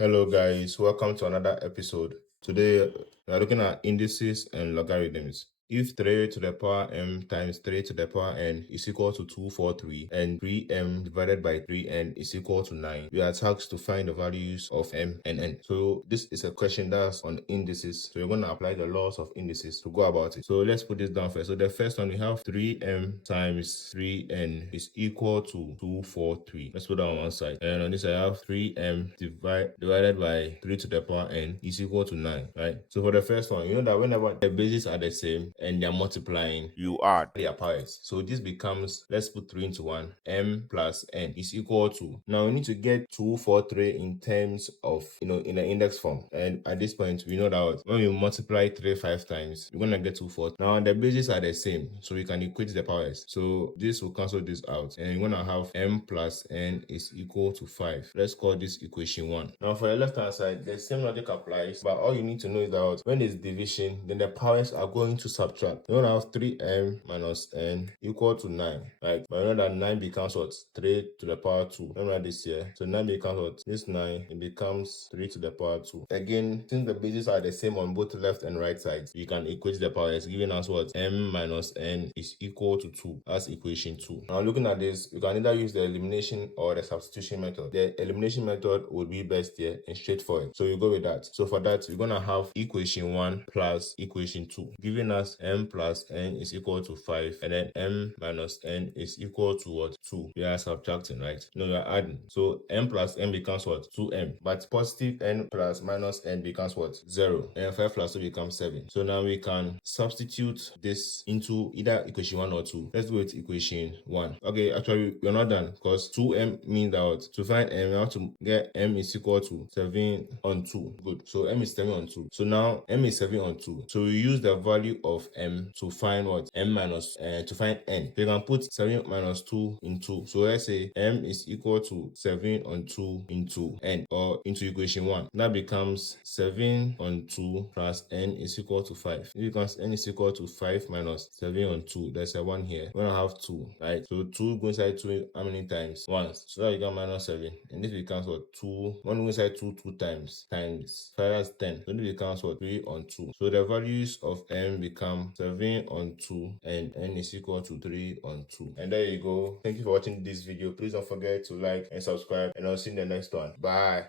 Hello guys, welcome to another episode. Today we are looking at indices and logarithms. If 3 to the power m times 3 to the power n is equal to 243 and 3m divided by 3n is equal to 9, we are tasked to find the values of m and n. So this is a question that's on indices. So we're going to apply the laws of indices to go about it. So let's put this down first. So the first one, we have 3m times 3n is equal to 243. Let's put that on one side. And on this I have 3m divided by 3 to the power n is equal to 9, right? So for the first one, you know that whenever the bases are the same and they're multiplying, you add their powers. So this becomes, let's put 3 into 1, m plus n is equal to, now we need to get 243 in terms of, in the index form. And at this point, we know that when we multiply 3 5 times, we're going to get 243. Now the bases are the same, so we can equate the powers. So this will cancel this out, and we're going to have m plus n is equal to 5. Let's call this equation 1. Now for the left hand side, the same logic applies, but all you need to know is that when there's division, then the powers are going to subtract. You're going to have 3m minus n equal to 9, right? But you know that 9 becomes what? 3 to the power 2. Remember this here. So 9 becomes what? This 9, it becomes 3 to the power 2. Again, since the bases are the same on both left and right sides, you can equate the powers, giving us what? M minus n is equal to 2. That's equation 2. Now looking at this, you can either use the elimination or the substitution method. The elimination method would be best here and straightforward. So you go with that. So for that, we're going to have equation 1 plus equation 2, giving us m plus n is equal to 5, and then m minus n is equal to what? 2. We are subtracting, right? No, we are adding. So m plus n becomes what? 2m. But positive n plus minus n becomes what? 0. And 5 plus 2 becomes 7. So now we can substitute this into either equation 1 or 2. Let's go with equation 1. Okay, actually, we're not done, because 2m means that to find m, we have to get m is equal to 7 on 2. Good. So m is 7 on 2. So now m is 7 on 2. So we use the value of m to find what? M minus, to find n. So you can put 7 minus 2 in 2. So let's say m is equal to 7 on 2 into n, or into equation 1. That becomes 7 on 2 plus n is equal to 5. Because n is equal to 5 minus 7 on 2. There's a 1 here. We're going to have 2, right? So 2 goes inside 2 how many times? Once. So that you get minus 7. And this becomes what? 2. 1 goes inside 2 2 times. Times 5, that's 10. So this becomes what? 3 on 2. So the values of m become 7 on 2 and n is equal to 3 on 2. And there you go. Thank you for watching this video. Please don't forget to like and subscribe, and I'll see you in the next one. Bye.